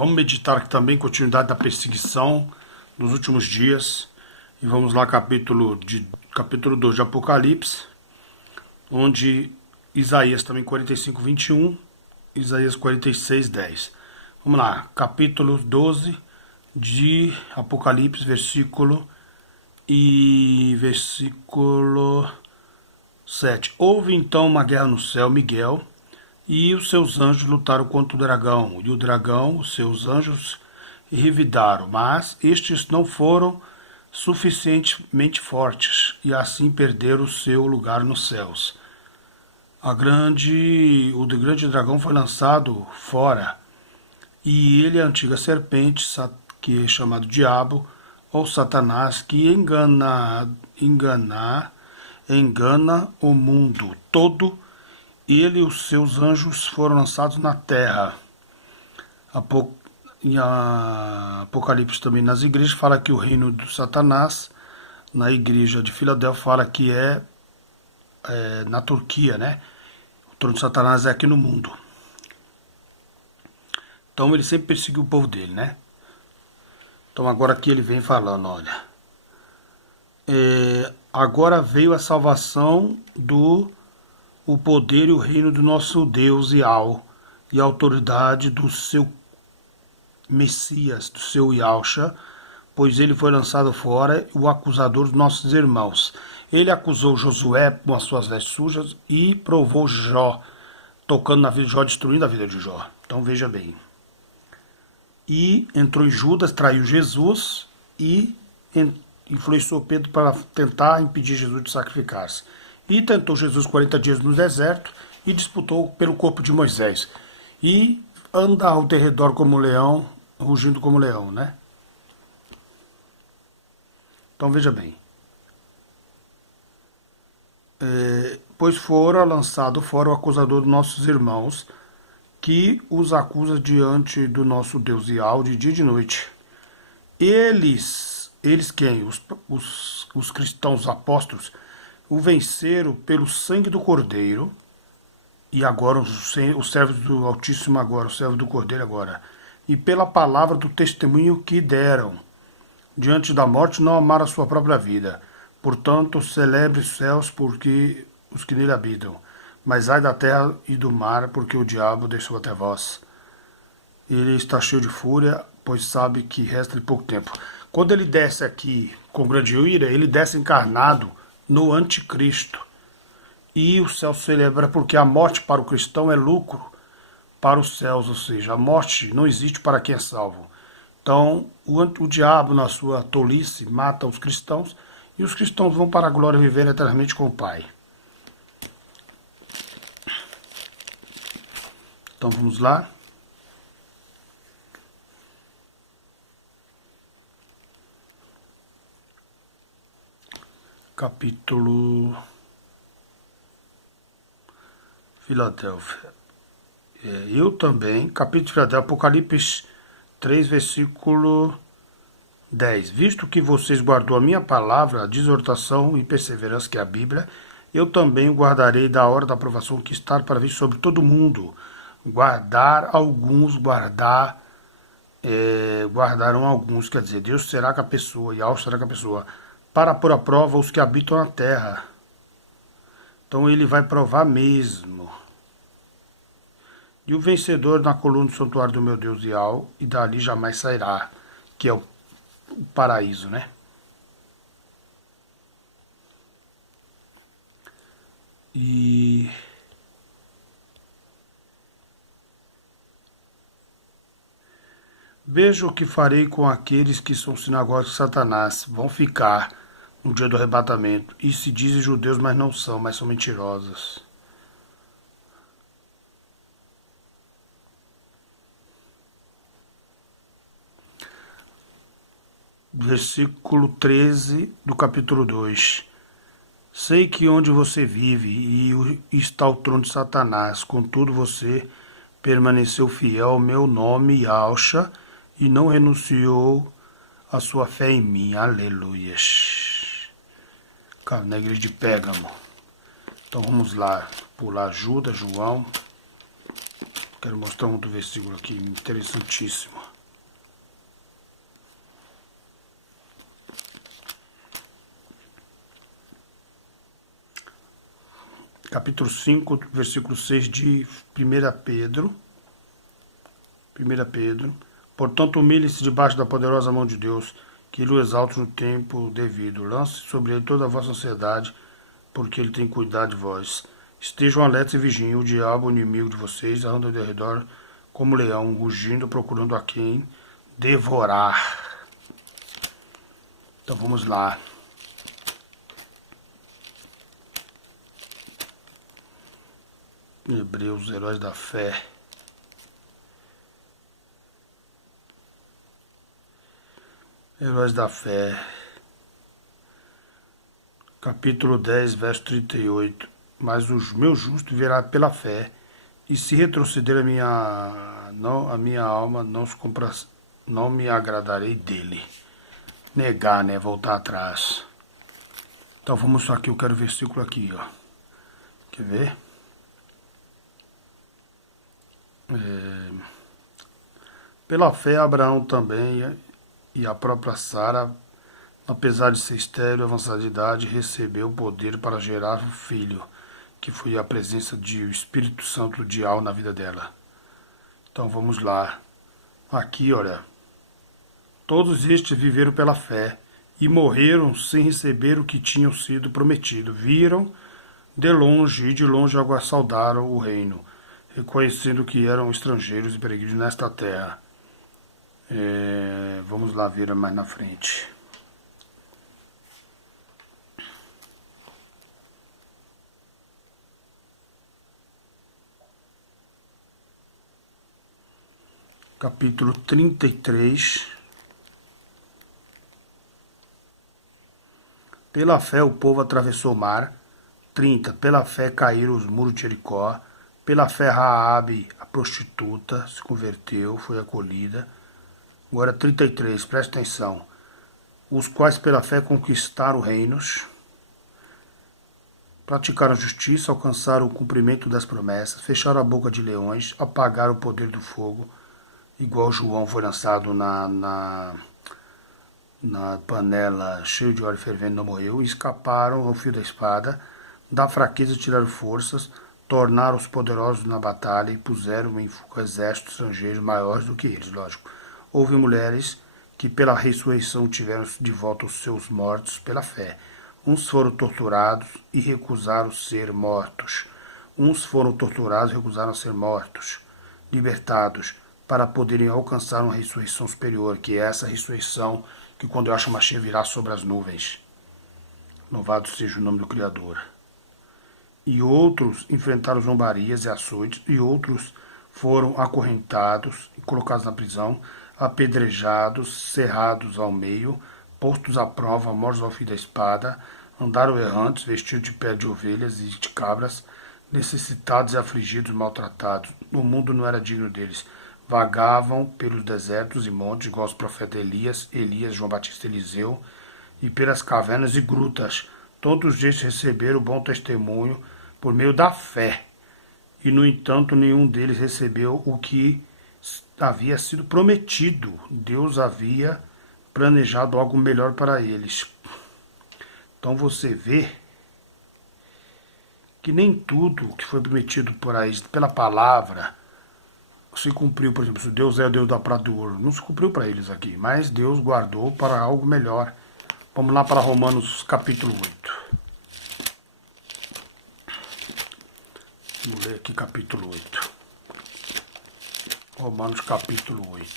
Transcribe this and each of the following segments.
Vamos meditar aqui também, continuidade da perseguição nos últimos dias. E vamos lá, capítulo 2 de Apocalipse, onde Isaías também 45, 21, Isaías 46, 10. Vamos lá, capítulo 12 de Apocalipse, versículo 7. Houve então uma guerra no céu, Miguel e os seus anjos lutaram contra o dragão, e o dragão, os seus anjos, revidaram, mas estes não foram suficientemente fortes, e assim perderam o seu lugar nos céus. O grande dragão foi lançado fora, e ele é a antiga serpente, que é chamado Diabo, ou Satanás, que engana o mundo todo. Ele e os seus anjos foram lançados na terra. Em Apocalipse também, nas igrejas, fala que o reino do Satanás, na igreja de Filadélfia, fala que é na Turquia, né? O trono de Satanás é aqui no mundo. Então ele sempre perseguiu o povo dele, né? Então agora aqui ele vem falando, olha. Agora veio a salvação o poder e o reino do nosso Deus e a autoridade do seu Messias, do seu Yahshua, pois ele foi lançado fora, o acusador dos nossos irmãos. Ele acusou Josué com as suas vestes sujas e provou Jó, tocando na vida de Jó, destruindo a vida de Jó. Então veja bem. E entrou em Judas, traiu Jesus e influenciou Pedro para tentar impedir Jesus de sacrificar-se. E tentou Jesus 40 dias no deserto e disputou pelo corpo de Moisés. E anda ao derredor como leão, rugindo como leão, né? Então veja bem. Pois fora lançado fora o acusador dos nossos irmãos, que os acusa diante do nosso Deus Yahweh de dia e de noite. Eles quem? Os cristãos, os apóstolos, o venceram pelo sangue do Cordeiro, e agora os servos do Altíssimo agora, os servos do Cordeiro agora, e pela palavra do testemunho que deram. Diante da morte não amaram a sua própria vida. Portanto, celebre os céus porque os que nele habitam. Mas ai da terra e do mar, porque o diabo deixou até vós. Ele está cheio de fúria, pois sabe que resta-lhe pouco tempo. Quando ele desce aqui com grande ira, ele desce encarnado no anticristo. E o céu celebra, porque a morte para o cristão é lucro para os céus, ou seja, a morte não existe para quem é salvo. Então, o diabo, na sua tolice, mata os cristãos, e os cristãos vão para a glória viver eternamente com o Pai. Então vamos lá. Capítulo Filadélfia. Eu também, capítulo de Filadélfia, Apocalipse 3, versículo 10. Visto que vocês guardou a minha palavra, a exortação e perseverança, que é a Bíblia, eu também o guardarei da hora da aprovação que está para vir sobre todo mundo. Guardarão alguns, quer dizer, Deus será com a pessoa, Yahweh será com a pessoa, para pôr à prova os que habitam na terra. Então ele vai provar mesmo. E o vencedor na coluna do santuário do meu Deus Yahweh, e dali jamais sairá, que é o paraíso, né? E veja o que farei com aqueles que são sinagogas de Satanás, vão ficar no dia do arrebatamento, e se dizem judeus, mas não são, mas são mentirosos. Versículo 13 do capítulo 2. Sei que onde você vive e está o trono de Satanás, contudo você permaneceu fiel ao meu nome, Yahshua, e não renunciou à sua fé em mim. Aleluia. Na igreja de Pérgamo. Então vamos lá, pular Judas, João. Quero mostrar um outro versículo aqui, interessantíssimo. capítulo 5, versículo 6 de 1 Pedro. 1 Pedro. Portanto, humilhe-se debaixo da poderosa mão de Deus, que ele o exalte no tempo devido. Lance sobre ele toda a vossa ansiedade, porque ele tem cuidado de vós. Estejam alertas e vigiem. O diabo, o inimigo de vocês, anda ao redor como leão, rugindo, procurando a quem devorar. Então vamos lá. Hebreus, heróis da fé. Heróis da fé. Capítulo 10, verso 38. Mas o meu justo verá pela fé, e se retroceder a minha alma, não me agradarei dele. Negar, né? Voltar atrás. Então vamos só aqui, eu quero o versículo aqui, ó. Quer ver? Pela fé, Abraão também e a própria Sara, apesar de ser estéril e avançada de idade, recebeu o poder para gerar um filho, que foi a presença do Espírito Santo dial na vida dela. Então vamos lá. Aqui, olha. Todos estes viveram pela fé e morreram sem receber o que tinham sido prometido. Viram de longe e de longe saudaram o reino, reconhecendo que eram estrangeiros e peregrinos nesta terra. Vamos lá ver mais na frente. Capítulo 33. Pela fé o povo atravessou o mar. 30. Pela fé caíram os muros de Jericó. Pela fé Raabe, a prostituta, se converteu, foi acolhida. Agora 33, presta atenção. Os quais pela fé conquistaram reinos, praticaram justiça, alcançaram o cumprimento das promessas, fecharam a boca de leões, apagaram o poder do fogo, igual João foi lançado na panela cheio de óleo fervendo, não morreu, e escaparam ao fio da espada, da fraqueza tiraram forças, tornaram-os poderosos na batalha e puseram em fuga exércitos estrangeiros maiores do que eles, lógico. Houve mulheres que pela ressurreição tiveram de volta os seus mortos pela fé. Uns foram torturados e recusaram ser mortos. Uns foram torturados e recusaram ser mortos, libertados, para poderem alcançar uma ressurreição superior, que é essa ressurreição que quando Yahshua Mashiach virá sobre as nuvens. Louvado seja o nome do Criador. E outros enfrentaram zombarias e açoites, e outros foram acorrentados e colocados na prisão, apedrejados, cerrados ao meio, postos à prova, mortos ao fio da espada, andaram errantes, vestidos de pele de ovelhas e de cabras, necessitados e afligidos, maltratados. O mundo não era digno deles. Vagavam pelos desertos e montes, igual os profetas Elias, João Batista, Eliseu, e pelas cavernas e grutas. Todos estes receberam bom testemunho por meio da fé. E, no entanto, nenhum deles recebeu o que havia sido prometido. Deus havia planejado algo melhor para eles. Então você vê que nem tudo que foi prometido por aí, pela palavra, se cumpriu. Por exemplo, se Deus é o Deus da prata e do ouro, não se cumpriu para eles aqui, mas Deus guardou para algo melhor. Vamos lá para Romanos capítulo 8. Vamos ler aqui capítulo 8. Romanos capítulo 8.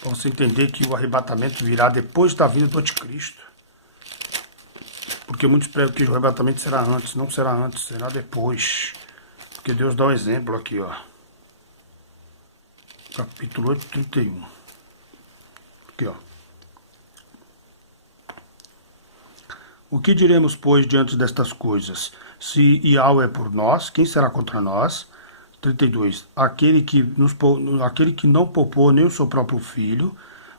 Para você entender que o arrebatamento virá depois da vinda do anticristo. Porque muitos pregam que o arrebatamento será antes. Não será antes, será depois. Porque Deus dá um exemplo aqui, ó. Capítulo 8, 31. Aqui, ó. O que diremos, pois, diante destas coisas? Se Yahweh é por nós, quem será contra nós? 32. Aquele que não poupou nem o seu próprio filho,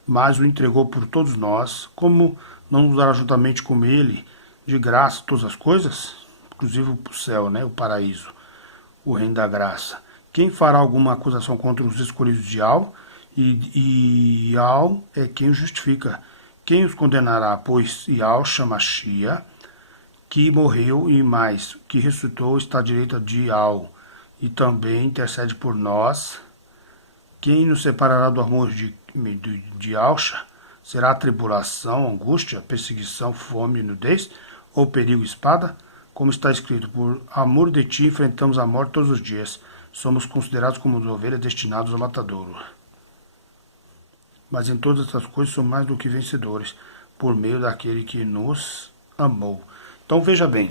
mas o entregou por todos nós, como não nos dará juntamente com ele de graça todas as coisas? Inclusive o céu, né? O paraíso, o reino da graça. Quem fará alguma acusação contra os escolhidos de Yahweh? E Yahweh é quem os justifica. Quem os condenará? Pois Yahshua Mashiach, que morreu e mais, que ressuscitou, está à direita de Al, e também intercede por nós. Quem nos separará do amor de Alcha? Será a tribulação, angústia, perseguição, fome, nudez, ou perigo, espada? Como está escrito, por amor de ti enfrentamos a morte todos os dias. Somos considerados como ovelhas destinados ao matadouro. Mas em todas essas coisas somos mais do que vencedores, por meio daquele que nos amou. Então veja bem,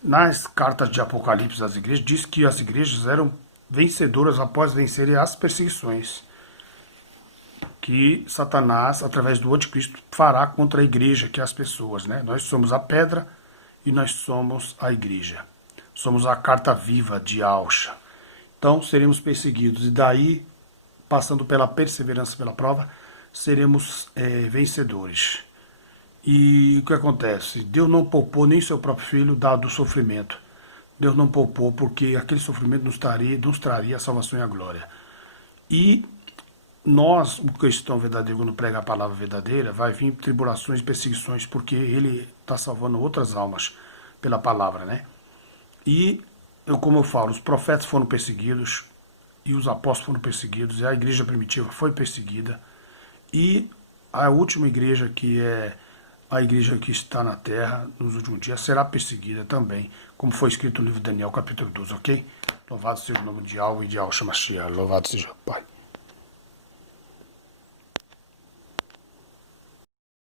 nas cartas de Apocalipse das igrejas, diz que as igrejas eram vencedoras após vencerem as perseguições que Satanás, através do anticristo, fará contra a igreja, que é as pessoas, né? Nós somos a pedra e nós somos a igreja. Somos a carta viva de Alcha. Então seremos perseguidos e daí, passando pela perseverança, pela prova, seremos vencedores. E o que acontece? Deus não poupou nem seu próprio filho, dado o sofrimento. Deus não poupou porque aquele sofrimento nos traria a salvação e a glória. E nós, o cristão verdadeiro, quando prega a palavra verdadeira, vai vir tribulações e perseguições, porque ele está salvando outras almas pela palavra, né? E, como eu falo, os profetas foram perseguidos, e os apóstolos foram perseguidos, e a igreja primitiva foi perseguida, e a última igreja, que é a igreja que está na terra nos últimos dias, será perseguida também, como foi escrito no livro de Daniel, capítulo 12, ok? Louvado seja o nome de Yahweh e de Yahshua Mashiach. Louvado seja o Pai.